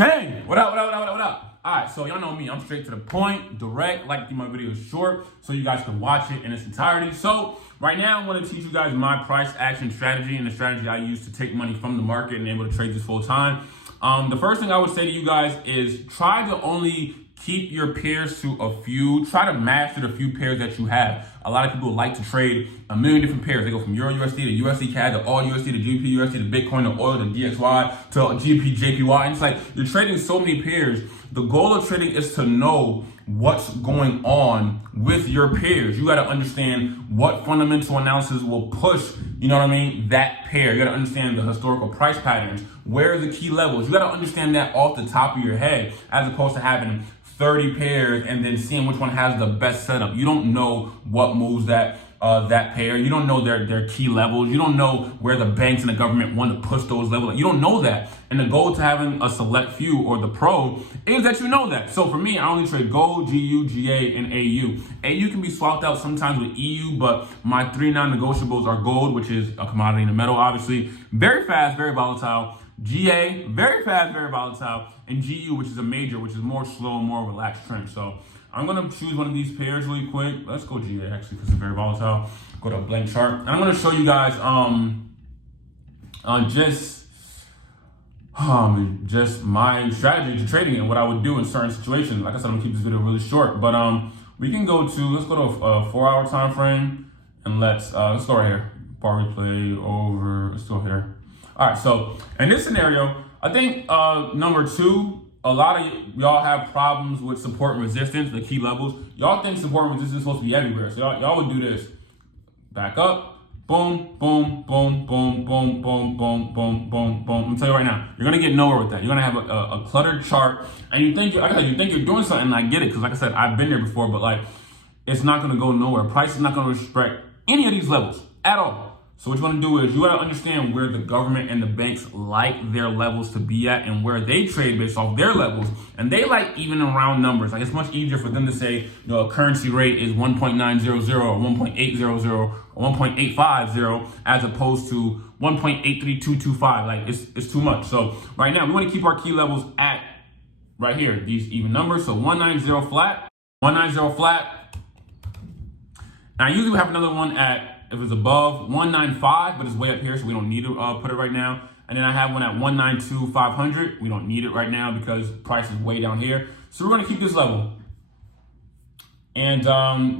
Gang! What up, what up, what up, what up, what up? Alright, so y'all know me. I'm straight to the point, direct, like to keep my videos short so you guys can watch it in its entirety. So, right now, I'm going to teach you guys my price action strategy and the strategy I use to take money from the market and able to trade this full time. The first thing I would say to you guys is try to only keep your pairs to a few. Try to master the few pairs that you have. A lot of people like to trade a million different pairs. They go from Euro USD to USD CAD to all USD to GBP USD to Bitcoin to oil to DXY to GBP JPY. And it's like you're trading so many pairs. The goal of trading is to know what's going on with your pairs. You got to understand what fundamental analysis will push, you know what I mean, that pair. You got to understand the historical price patterns. Where are the key levels? You got to understand that off the top of your head, as opposed to having 30 pairs and then seeing which one has the best setup. You don't know what moves that pair. You don't know their key levels. You don't know where the banks and the government want to push those levels. You don't know that. And the goal to having a select few or the pro is that you know that. So for me, I only trade gold, GU, GA, and AU. AU can be swapped out sometimes with EU, but my 3 non-negotiables are gold, which is a commodity in the metal, obviously. Very fast, very volatile. GA, very fast, very volatile, and GU, which is a major, which is more slow, more relaxed trend. So I'm gonna choose one of these pairs really quick. Let's go GA actually, because it's very volatile. Go to a blank chart, and I'm gonna show you guys just my strategy to trading and what I would do in certain situations. Like I said, I'm gonna keep this video really short, but we can go to let's go to a 4-hour time frame, and let's go right here. Bar replay over. Let's go here. All right, so in this scenario, I think number 2, a lot of y'all have problems with support and resistance, the key levels. Y'all think support and resistance is supposed to be everywhere. So y'all would do this. Back up, boom, boom, boom, boom, boom, boom, boom, boom, boom, boom. I'm gonna tell you right now, you're gonna get nowhere with that. You're gonna have a cluttered chart, and you think you're doing something, and I get it, because like I said, I've been there before, but like, it's not gonna go nowhere. Price is not gonna respect any of these levels at all. So what you want to do is you got to understand where the government and the banks like their levels to be at and where they trade based off their levels. And they like even and round numbers. Like it's much easier for them to say, a currency rate is 1.900 or 1.800 or 1.850 as opposed to 1.83225. Like it's too much. So right now we want to keep our key levels at right here, these even numbers. So 190 flat, 190 flat. Now I usually have another one at, if it's above 195, but it's way up here, so we don't need to put it right now. And then I have one at 192,500. We don't need it right now because price is way down here. So we're gonna keep this level. And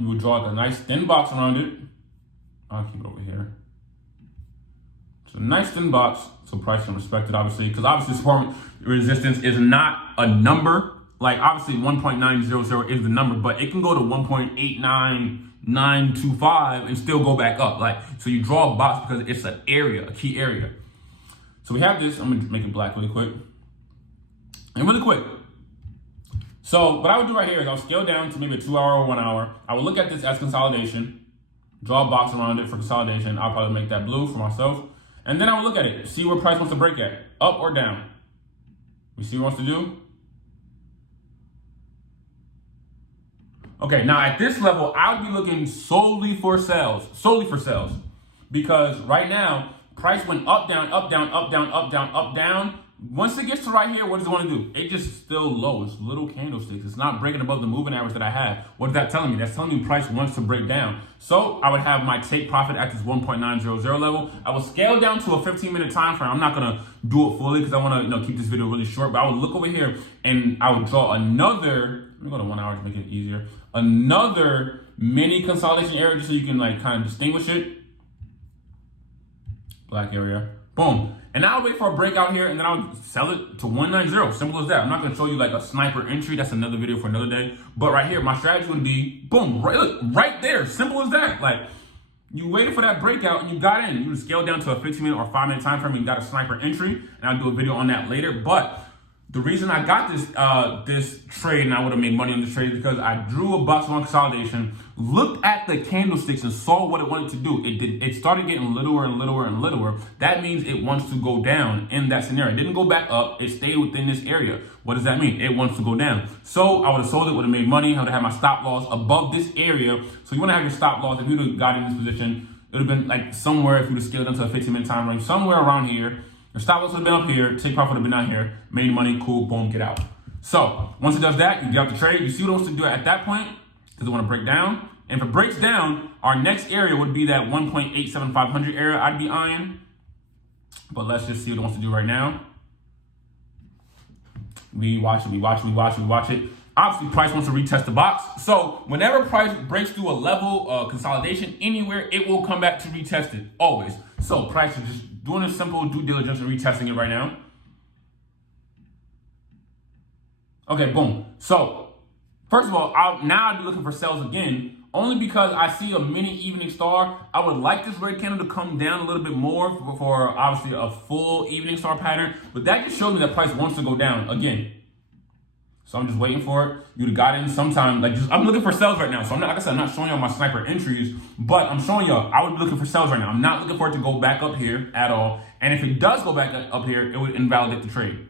we would draw like a nice thin box around it. I'll keep it over here. So a nice thin box, so price can respect it, obviously, because obviously support resistance is not a number. Like obviously 1.900 is the number, but it can go to 1.89925 and still go back up. Like, so you draw a box because it's an area, a key area. So we have this. I'm gonna make it black really quick. And really quick. So what I would do right here is I'll scale down to maybe a 2-hour or 1 hour. I will look at this as consolidation, draw a box around it for consolidation. I'll probably make that blue for myself. And then I will look at it, see where price wants to break at, up or down. We see what it wants to do. Okay, now at this level, I would be looking solely for sales, because right now, price went up, down, up, down, up, down, up, down, up, down. Once it gets to right here, what does it want to do? It just still low. It's little candlesticks. It's not breaking above the moving average that I have. What is that telling me? That's telling me price wants to break down. So I would have my take profit at this 1.900 level. I will scale down to a 15-minute time frame. I'm not gonna do it fully because I want to keep this video really short. But I would look over here and I would draw another. Let me go to 1 hour to make it easier. Another mini consolidation area just so you can like kind of distinguish it. Black area. Boom. And now I'll wait for a breakout here and then I'll sell it to 190. Simple as that. I'm not going to show you like a sniper entry. That's another video for another day. But right here, my strategy would be boom, right there. Simple as that. Like you waited for that breakout and you got in. You would scale down to a 15-minute or 5-minute time frame and you got a sniper entry. And I'll do a video on that later. But the reason I got this trade and I would have made money on this trade is because I drew a box on consolidation, looked at the candlesticks and saw what it wanted to do. It started getting littler and littler and littler. That means it wants to go down in that scenario. It didn't go back up. It stayed within this area. What does that mean? It wants to go down. So I would have sold it, would have made money. I would have had my stop loss above this area. So you want to have your stop loss. If you would have got in this position, it would have been like somewhere, if you would have scaled into a 15-minute time range, somewhere around here. The stop loss would have been up here, take profit would have been down here, made money, cool, boom, get out. So once it does that, you get out the trade. You see what it wants to do at that point, because it want to break down. And if it breaks down, our next area would be that 1.87500 area I'd be eyeing. But let's just see what it wants to do right now. We watch it. Obviously, price wants to retest the box. So whenever price breaks through a level consolidation anywhere, it will come back to retest it, always. So price is just doing a simple due diligence and retesting it right now. Okay, boom. So first of all, I'd be looking for sales again, only because I see a mini evening star. I would like this red candle to come down a little bit more for obviously a full evening star pattern, but that just shows me that price wants to go down again. So I'm just waiting for it. You'd have got in sometime. I'm looking for sales right now. So I'm not, like I said, I'm not showing y'all my sniper entries, but I'm showing y'all I would be looking for sales right now. I'm not looking for it to go back up here at all. And if it does go back up here, it would invalidate the trade.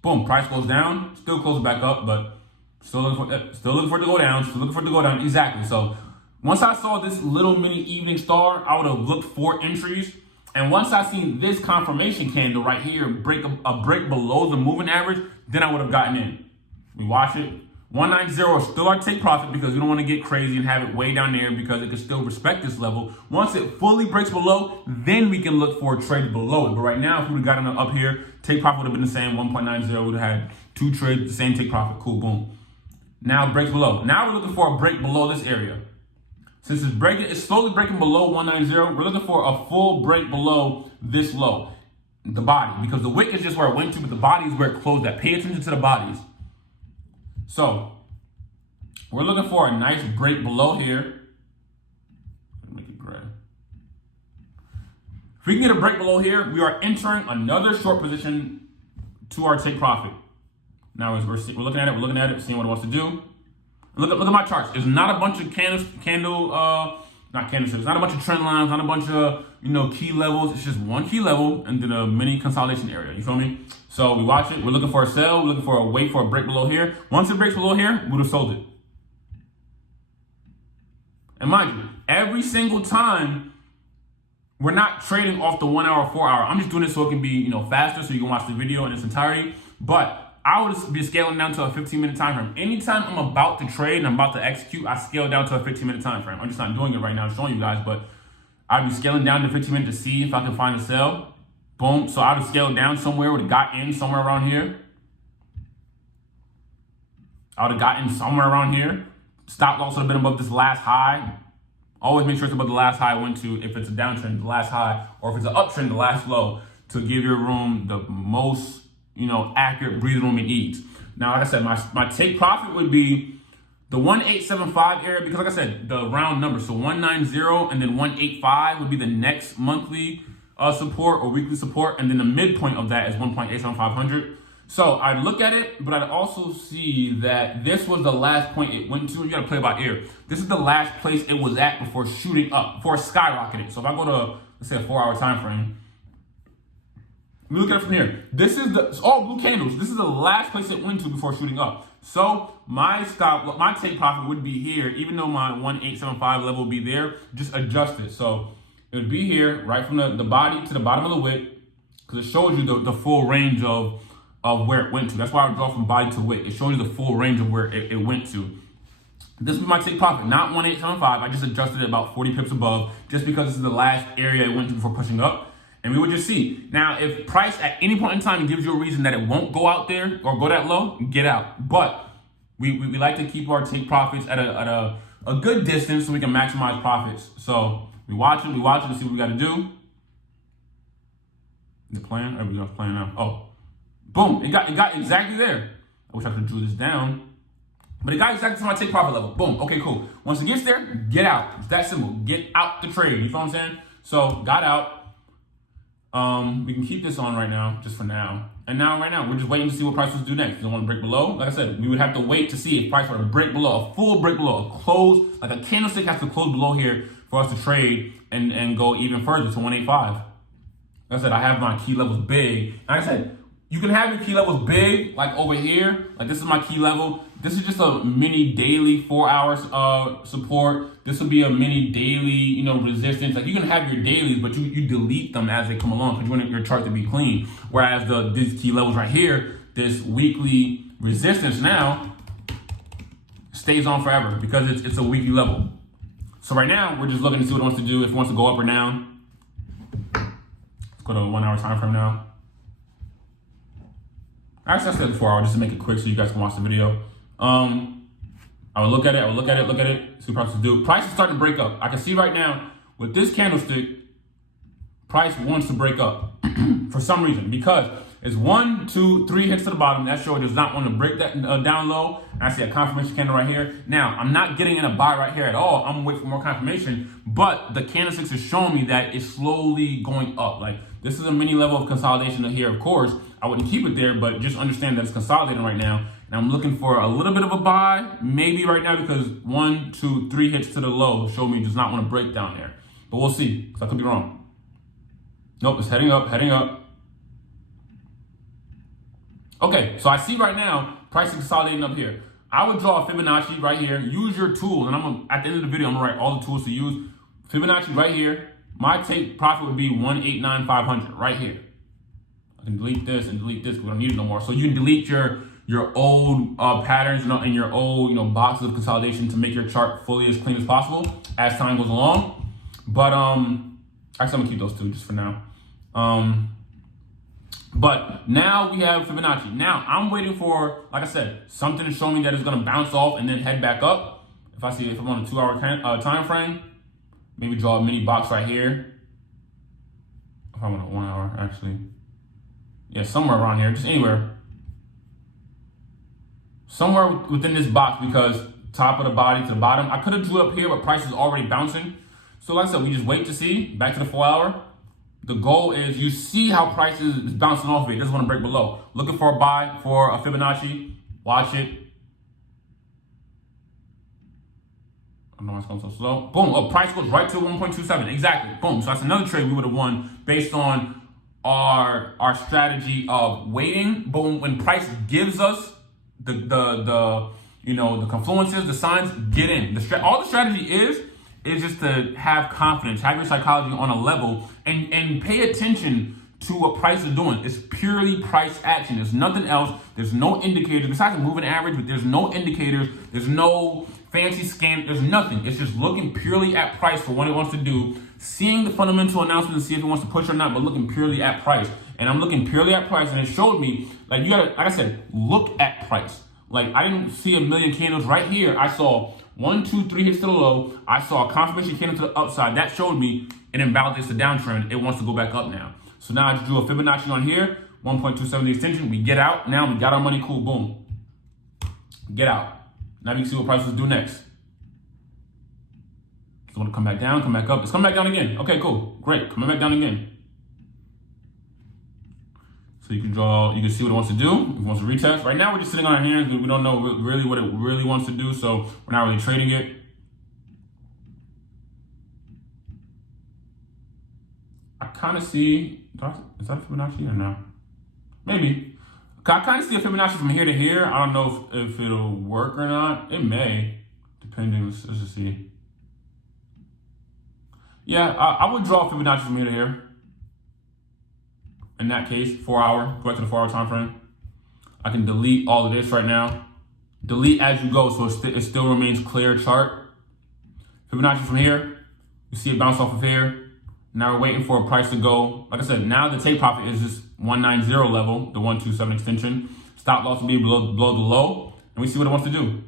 Boom, price goes down, still closes back up, but still looking for it to go down, exactly. So once I saw this little mini evening star, I would have looked for entries. And once I seen this confirmation candle right here break a break below the moving average, then I would have gotten in. We watch it. 190 is still our take profit because we don't want to get crazy and have it way down there because it can still respect this level. Once it fully breaks below, then we can look for a trade below it. But right now, if we would have gotten up here, take profit would have been the same, 1.90, would have had 2 trades, the same take profit, cool, boom. Now it breaks below. Now we're looking for a break below this area. Since it's slowly breaking below 190, we're looking for a full break below this low, the body, because the wick is just where it went to, but the body is where it closed at. Pay attention to the bodies. So we're looking for a nice break below here. Make it gray. If we can get a break below here, we are entering another short position to our take profit. Now as we're looking at it, seeing what it wants to do. Look at my charts. There's not a bunch of not candlesticks. It's not a bunch of trend lines, not a bunch of key levels. It's just one key level and then a mini consolidation area. You feel me? So we watch it. We're looking for a sell. We're looking for a wait for a break below here. Once it breaks below here, we would have sold it. And mind you, every single time we're not trading off the 1 hour, 4 hour. I'm just doing this so it can be faster, so you can watch the video in its entirety. But I would be scaling down to a 15-minute time frame. Anytime I'm about to trade and I'm about to execute, I scale down to a 15-minute time frame. I'm just not doing it right now, showing you guys, but I'd be scaling down to 15 minutes to see if I can find a sell. Boom. So I would scale down somewhere, would have got in somewhere around here. I would have gotten somewhere around here. Stop loss would have been above this last high. Always make sure it's above the last high I went to. If it's a downtrend, the last high, or if it's an uptrend, the last low, to give your room the most accurate breathing room it needs. Now, like I said, my take profit would be the 1875 area, because like I said, the round number, so 190 and then 185 would be the next monthly support or weekly support, and then the midpoint of that is 1.87500. So I'd look at it, but I'd also see that this was the last point it went to. You gotta play by ear. This is the last place it was at before shooting up, before skyrocketing. So if I go to, let's say, a 4 hour time frame, we look at it from here. This is it's all blue candles. This is the last place it went to before shooting up. So my take profit would be here, even though my 1875 level would be there, just adjust it. So it would be here, right from the body to the bottom of the wick, because it shows you the full range of where it went to. That's why I would draw from body to wick. It shows you the full range of where it went to. This would be my take profit, not 1875. I just adjusted it about 40 pips above, just because this is the last area it went to before pushing up. And we would just see. Now, if price at any point in time gives you a reason that it won't go out there or go that low, get out. But we like to keep our take profits at a good distance so we can maximize profits. So we watch it to see what we got to do. The plan, there we go, playing now. Oh, boom, it got exactly there. I wish I could have drew this down. But it got exactly to my take profit level. Boom, okay, cool. Once it gets there, get out. It's that simple. Get out the trade, you feel what I'm saying? So, got out. We can keep this on right now, just for now. And now, right now, we're just waiting to see what price will do next. You don't want to break below. Like I said, we would have to wait to see if price were to break below, a full break below, a close, like a candlestick has to close below here for us to trade and go even further to 185. Like I said, I have my key levels big. Like I said, you can have your key levels big, like over here. Like this is my key level. This is just a mini daily 4 hours support. This will be a mini daily, resistance. Like you can have your dailies, but you delete them as they come along because you want your chart to be clean. Whereas these key levels right here, this weekly resistance now stays on forever because it's a weekly level. So right now we're just looking to see what it wants to do, if it wants to go up or down. Let's go to a 1 hour time frame now. Actually, I said the 4 hour just to make it quick so you guys can watch the video. I would look at it, see what price will do. Price is starting to break up. I can see right now with this candlestick, price wants to break up for some reason because it's 1, 2, 3 hits to the bottom. That show does not want to break that down low. And I see a confirmation candle right here. Now, I'm not getting in a buy right here at all. I'm waiting for more confirmation, but the candlesticks are showing me that it's slowly going up. Like this is a mini level of consolidation here, of course. I wouldn't keep it there, but just understand that it's consolidating right now. And I'm looking for a little bit of a buy, maybe right now, because 1, 2, 3 hits to the low show me it does not want to break down there. But we'll see, because I could be wrong. Nope, it's heading up, heading up. Okay, so I see right now, price is consolidating up here. I would draw a Fibonacci right here, use your tool, and at the end of the video, I'm gonna write all the tools to use. Fibonacci right here, my take profit would be 189,500 right here. I can delete this and delete this because we don't need it no more. So you can delete your old patterns and your old boxes of consolidation to make your chart fully as clean as possible as time goes along. But actually I'm gonna keep those two just for now. But now we have Fibonacci. Now I'm waiting for, like I said, something to show me that it's gonna bounce off and then head back up. If I'm on a 2 hour time frame, maybe draw a mini box right here. If I'm on a 1 hour, actually. Yeah, somewhere around here, just anywhere. Somewhere within this box because top of the body to the bottom. I could have drew it up here, but price is already bouncing. So like I said, we just wait to see. Back to the 4 hour. The goal is you see how price is bouncing off of it. It doesn't want to break below. Looking for a buy for a Fibonacci. Watch it. I don't know why it's going so slow. Boom. Oh, price goes right to 1.27. Exactly. Boom. So that's another trade we would have won based on our strategy of waiting. But when price gives us the confluences, the signs, get in. All the strategy is just to have confidence, have your psychology on a level, and pay attention to what price is doing. It's purely price action. There's nothing else. There's no indicators besides the moving average, but there's no indicators. There's no fancy scan. There's nothing. It's just looking purely at price for what it wants to do, seeing the fundamental announcement and see if it wants to push or not, but looking purely at price. And I'm looking purely at price, and it showed me, like I said, look at price. Like I didn't see a million candles right here. I saw 1, 2, 3 hits to the low. I saw a confirmation candle to the upside. That showed me it invalidates the downtrend. It wants to go back up now. So now I just drew a Fibonacci on here, 1.27 the extension. We get out. Now we got our money. Cool. Boom. Get out. Now we can see what prices do next. It's going to come back down, come back up. It's coming back down again. Okay, cool. Great. Coming back down again. So you can see what it wants to do. If it wants to retest. Right now we're just sitting on our hands. We don't know really what it really wants to do. So we're not really trading it. I kind of see, is that a Fibonacci or no? Maybe. I kind of see a Fibonacci from here to here. I don't know if it'll work or not. It may, depending. Let's just see. Yeah, I would draw a Fibonacci from here to here. In that case, 4 hour, go back to the 4 hour time frame. I can delete all of this right now. Delete as you go, so it still remains clear chart. Fibonacci from here, you see it bounce off of here. Now we're waiting for a price to go. Like I said, now the take profit is this 190 level, the 127 extension. Stop loss will be below the low, and we see what it wants to do.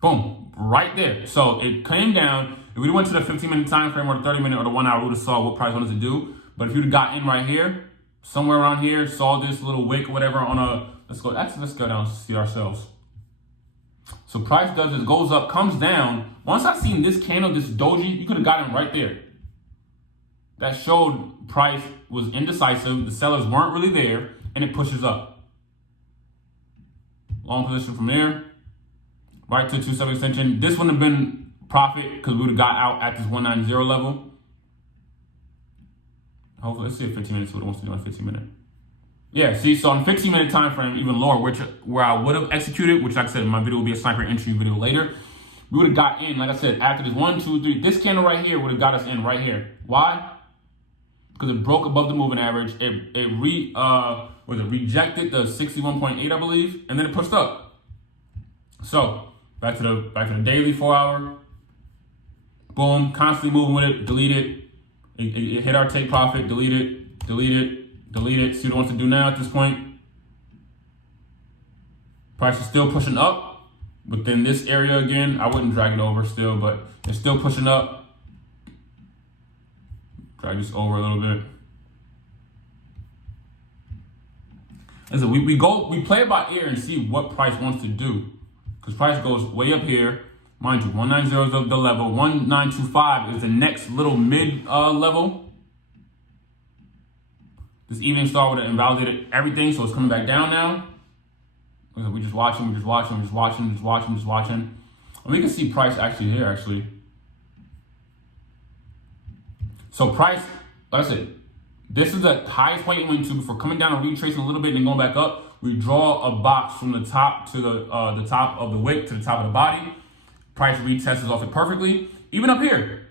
Boom, right there. So it came down. If we went to the 15-minute time frame or the 30-minute or the 1 hour, we would have saw what price wanted to do. But if you'd have got in right here, somewhere around here, saw this little wick or whatever on a, let's go down to see ourselves. So price does this, goes up, comes down. Once I seen this candle, this doji, you could have got in right there. That showed price was indecisive. The sellers weren't really there, and it pushes up. Long position from there, right to 270 extension. This wouldn't have been profit because we would have got out at this 190 level. Hopefully, let's see if 15 minutes what it wants to do in 15 minutes. Yeah, see, so on 15-minute time frame, even lower, where I would have executed, which like I said, my video will be a sniper entry video later. We would have got in, like I said, after this 1, 2, 3, this candle right here would have got us in right here. Why? Because it broke above the moving average. It rejected the 61.8, I believe, and then it pushed up. So back to the daily 4 hour. Boom, constantly moving with it, delete it. It hit our take profit, delete it, delete it, delete it. See what it wants to do now at this point. Price is still pushing up within this area again. I wouldn't drag it over still, but it's still pushing up. Drag this over a little bit. Listen, we play it by ear and see what price wants to do. Because price goes way up here. Mind you, 190 is the level. 1925 is the next little mid level. This evening star would have invalidated everything, so it's coming back down now. We just watching. And we can see price actually here, actually. So price, like I said, this is the highest point it went to before coming down and retracing a little bit and then going back up. We draw a box from the top to the top of the wick to the top of the body. Price retests off it perfectly. Even up here,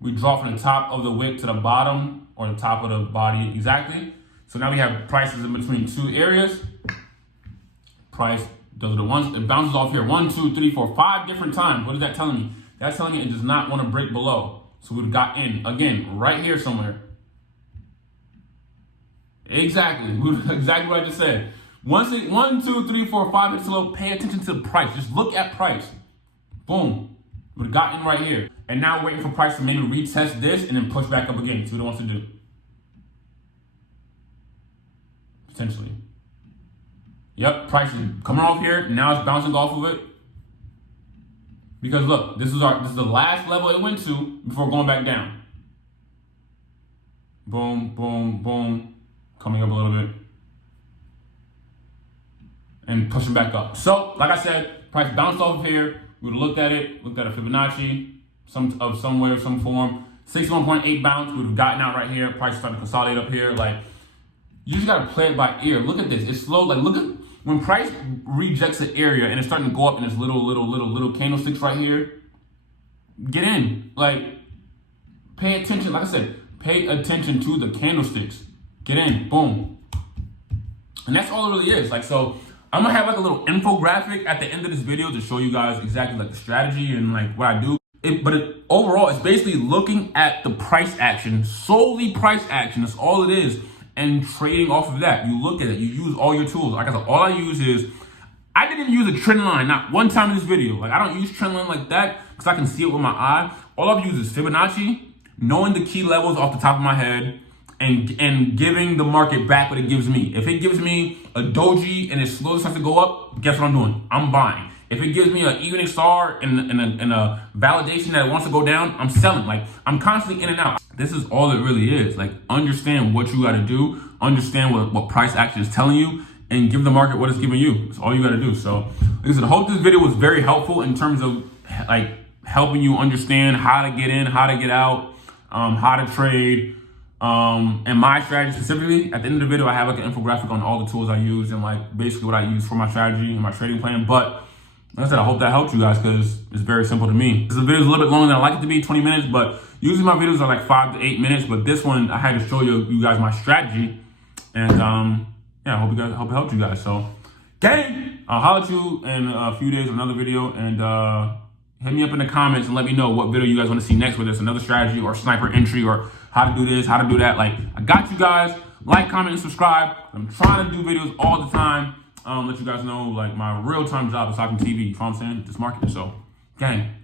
we draw from the top of the wick to the bottom or the top of the body exactly. So now we have prices in between two areas. Price does the ones, it bounces off here 1, 2, 3, 4, 5 different times. What is that telling me? That's telling me it does not want to break below. So we've got in again right here somewhere. Exactly, exactly what I just said. 1, 2, 3, 4, 5 hits low. Pay attention to the price. Just look at price. Boom. We've gotten right here. And now we're waiting for price to maybe retest this and then push back up again. See what it wants to do. Potentially. Yep, price is coming off here. Now it's bouncing off of it. Because look, this is the last level it went to before going back down. Boom, boom, boom. Coming up a little bit. And pushing back up. So, like I said, price bounced off of here. We would have looked at it, looked at a Fibonacci, some way, some form. 61.8 bounce, we would have gotten out right here. Price starting to consolidate up here. Like, you just gotta play it by ear. Look at this. It's slow. Like, look at when price rejects an area and it's starting to go up in this little candlesticks right here. Get in. Like, pay attention. Like I said, pay attention to the candlesticks. Get in. Boom. And that's all it really is. Like, so I'm gonna have like a little infographic at the end of this video to show you guys exactly like the strategy and like what I do. Overall, it's basically looking at the price action, solely price action. That's all it is. And trading off of that. You look at it, you use all your tools. Like I said, all I use is, I didn't even use a trend line, not one time in this video. Like, I don't use trend line like that because I can see it with my eye. All I've used is Fibonacci, knowing the key levels off the top of my head, and giving the market back what it gives me. If it gives me a doji and it slowly starts to go up, guess what I'm doing? I'm buying. If it gives me an evening star and a validation that it wants to go down, I'm selling. Like, I'm constantly in and out. This is all it really is. Like, understand what you got to do, understand what price action is telling you, and give the market what it's giving you. That's all you got to do. So, like I said, I hope this video was very helpful in terms of like helping you understand how to get in, how to get out, how to trade, and my strategy specifically. At the end of the video, I have like an infographic on all the tools I use and like basically what I use for my strategy and my trading plan. But like I said, I hope that helped you guys because it's very simple to me. This video is a little bit longer than I like it to be, 20 minutes, but usually my videos are like 5 to 8 minutes. But this one, I had to show you guys my strategy. And yeah, I hope it helped you guys. So, gang, I'll holler at you in a few days with another video. And hit me up in the comments and let me know what video you guys want to see next, whether it's another strategy or sniper entry or how to do this, how to do that. Like, I got you guys. Like, comment, and subscribe. I'm trying to do videos all the time. Let you guys know, like, my real-time job is talking TV. You know what I'm saying? This market. So, gang.